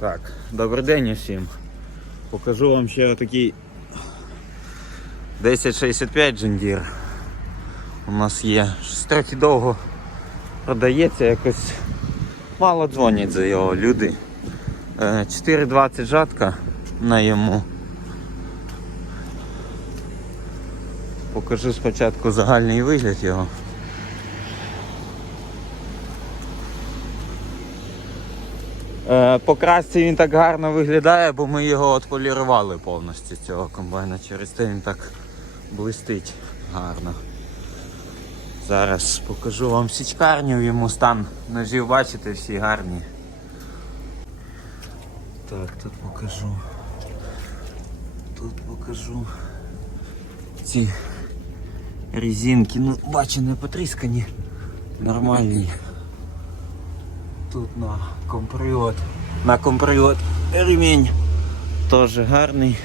Так, добрий день усім. Покажу вам ще отакий 1065 джендір. У нас є. Щось довго продається, якось мало дзвонять за його люди. Е, 4,20 жатка на йому. Покажу спочатку загальний вигляд його. По красці він так гарно виглядає, бо ми його отполірували повністю цього комбайна. Через те він так блистить гарно. Зараз покажу вам січкарню, йому стан ножів, бачите, всі гарні. Так, тут покажу. Тут покажу ці резинки. Ну, бачу, не потріскані. Нормальні. Тут на компривод. На компривод ремінь. Теж гарний.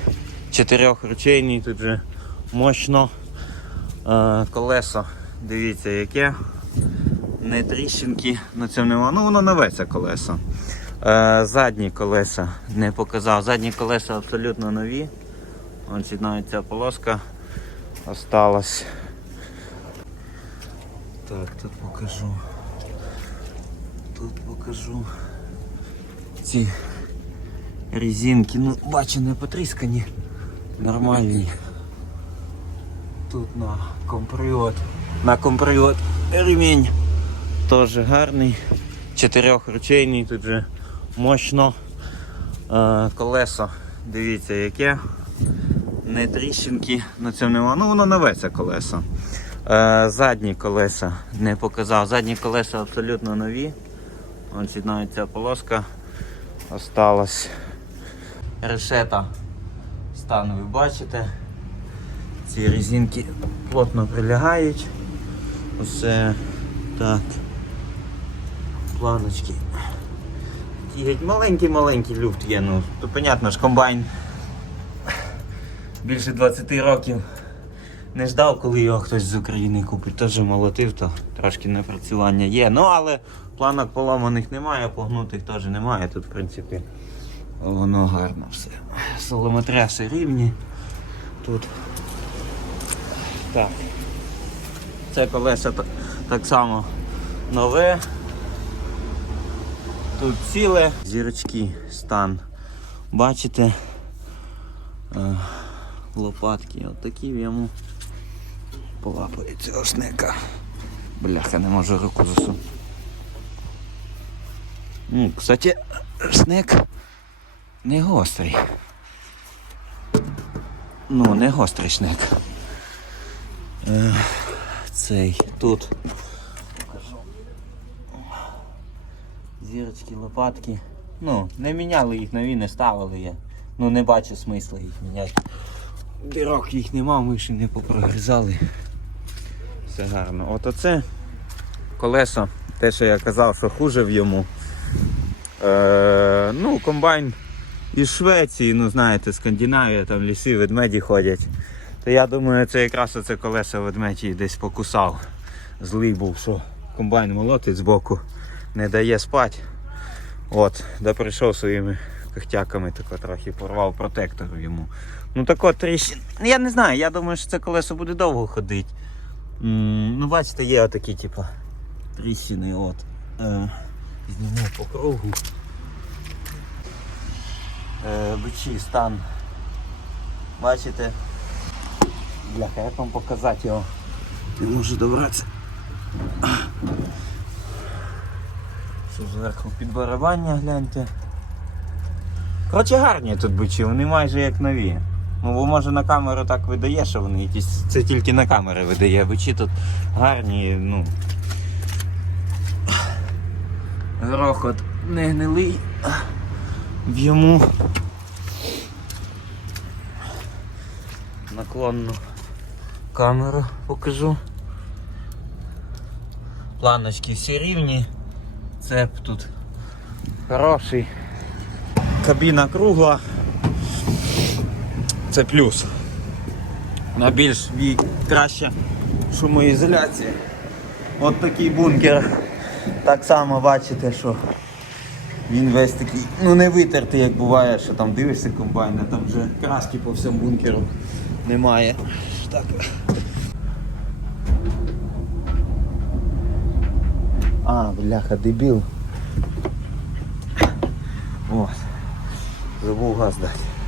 Чотирьохручейний, тут же мощно. Е, колесо, дивіться яке. Не тріщинки на цьому нема. Ну воно нове це колесо. Е, задні колеса не показав. Задні колеса абсолютно нові. Ось навіть ця полоска осталась. Так, тут покажу. Покажу ці резинки. Ну, бачу, потріскані. Нормальні. Тут на компривод. На компривод ремінь. Теж гарний. Чотирьохручейний, тут же мощно. Е, колесо. Дивіться яке. Не тріщинки на цьому нема. Ну воно нове це колесо. Е, задні колеса не показав. Задні колеса абсолютно нові. Ось навіть ця полоска осталась. Решета стан ви бачите. Ці резинки плотно прилягають. Усе так. Планочки. Маленький-маленький люфт є. Ну, то понятно ж комбайн більше 20 років. Не ждав, коли його хтось з України купить. Теж молотив, то трошки напрацювання є. Ну але планок поломаних немає, погнутих теж немає. Тут, в принципі, воно гарно все. Солометреси рівні. Тут. Так. Це колеса так само нове. Тут ціле. Зірочки, стан. Бачите? Е, лопатки. Отакі йому полапає цього шнека. Бляха, не можу руку засунути. Ну, кстати, шнек не гострий. Ну, не гострий шнек. Е, цей тут. Зірочки, лопатки. Ну, не міняли їх, нові не ставили я. Ну не бачу смисла їх міняти. Дирок їх нема, ми ще не попрогризали. Все гарно. От оце колесо, те, що я казав, що хуже в йому. Е, ну, комбайн із Швеції, ну знаєте, Скандинавія, там ліси, ведмеді ходять. То я думаю, це якраз оце колесо ведмеді десь покусав. Злий був, що комбайн молотить збоку, не дає спати. От, да прийшов своїми когтяками, тако трохи порвав протектор йому. Ну тако тріщин. Я не знаю, я думаю, що це колесо буде довго ходити. Ну, бачите, є отакі, типу, тріщини, от. Е, зніму по кругу. Е, бичі, стан. Бачите? Бляха, як вам показати його? Не можу добратися. Що зверху під барабання гляньте. Коротше гарні тут бичі, вони майже як нові. Ну, бо може на камеру так видає, що вони якісь. Це тільки на камери видає. Бичі тут гарні, ну. Грохот не гнилий. В йому наклонну камеру покажу. Планочки всі рівні. Цеп тут хороший. Кабіна кругла. Це плюс. На більш краще шумоізоляція. От такий бункер. Так само бачите, що Він весь такий, ну не витертий, як буває, що там дивишся комбайн, а там вже краски по всьому бункеру немає. Так. А, бляха, дебіл. От. Забув газ дати.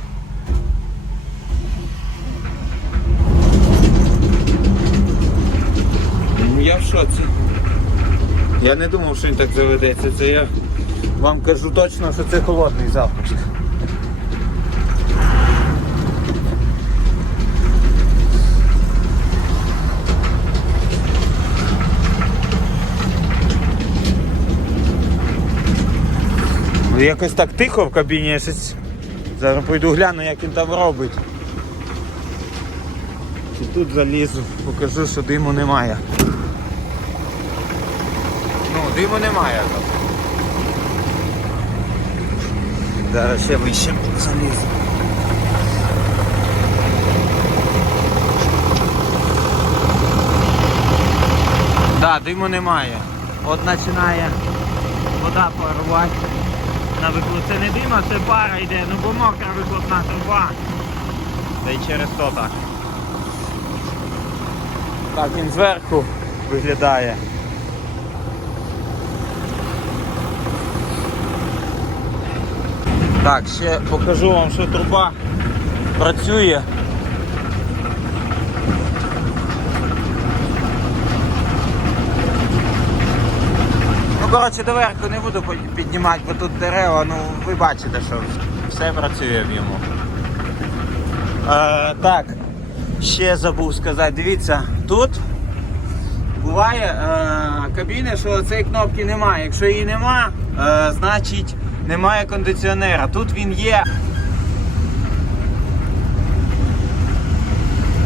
Ну я в шоці. Я не думав, що він так заведеться. Це я вам кажу точно, що це холодний запуск. Ну, Якось так тихо в кабіні, я щось зараз пойду гляну, як він там робить. І тут залізу, покажу, що диму немає. Диму немає. Зараз ще вище залізу. Да, диму немає. От починає вода парувати. На виклу... Це не дима, це пара йде, ну бо мокра вихлопна труба. Та й через то так. Так він зверху виглядає. Так, ще покажу вам, що труба працює. Ну, коротше, доверху не буду піднімати, бо тут дерева, ну ви бачите, що все працює в йому. Е, так, ще забув сказати, дивіться, тут буває е, кабіни, що цієї кнопки немає. Якщо її нема, е, значить немає кондиціонера. Тут він є.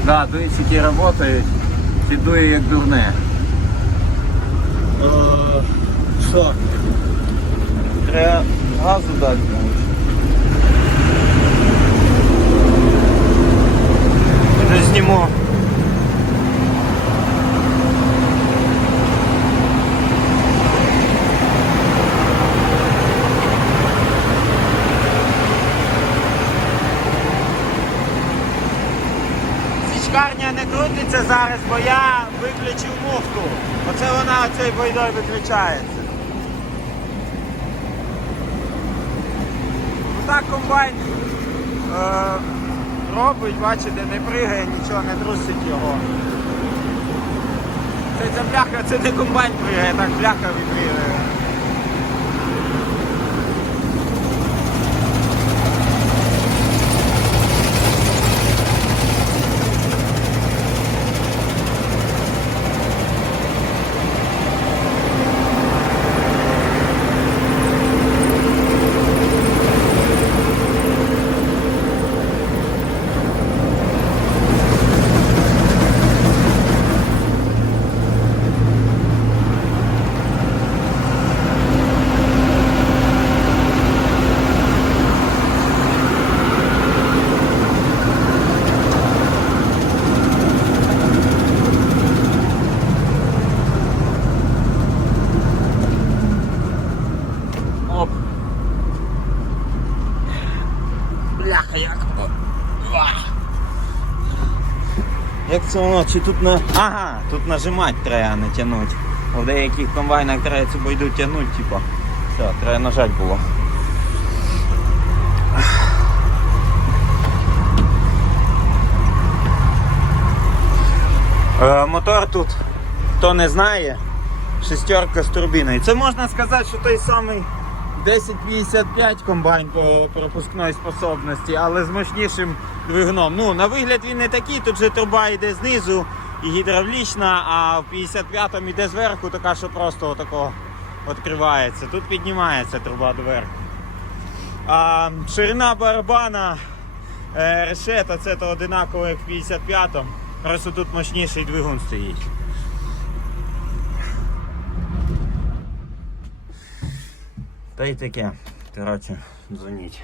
Да, які працюють. Підує як дурне. Е, Що? Треба газу дати. Вже зніму. Крутиться зараз, бо я виключив муфту. Оце вона цей бойдой виключається. Ну так комбайн е, робить, бачите, не пригає нічого, не трусить його. Це ця бляха, це не комбайн пригає, так бляха вибрігає. Це воно? Чи тут на. Ага, тут нажимати треба, а не. В деяких комбайнах треба цю бойду тягнути, типа. Все, треба нажати було. Е, мотор тут, хто не знає, шестерка з турбіною. Це можна сказати, що той самий 1055 комбайн по пропускної способності, але з мощнішим двигуном. Ну, на вигляд він не такий, тут же труба йде знизу і гідравлічна, а в 55-му йде зверху, така, що просто отако відкривається. Тут піднімається труба доверху. А ширина барабана е, решета це то одинаково як в 55-му. Просто тут мощніший двигун стоїть. Та й таке. Коротше, дзвоніть.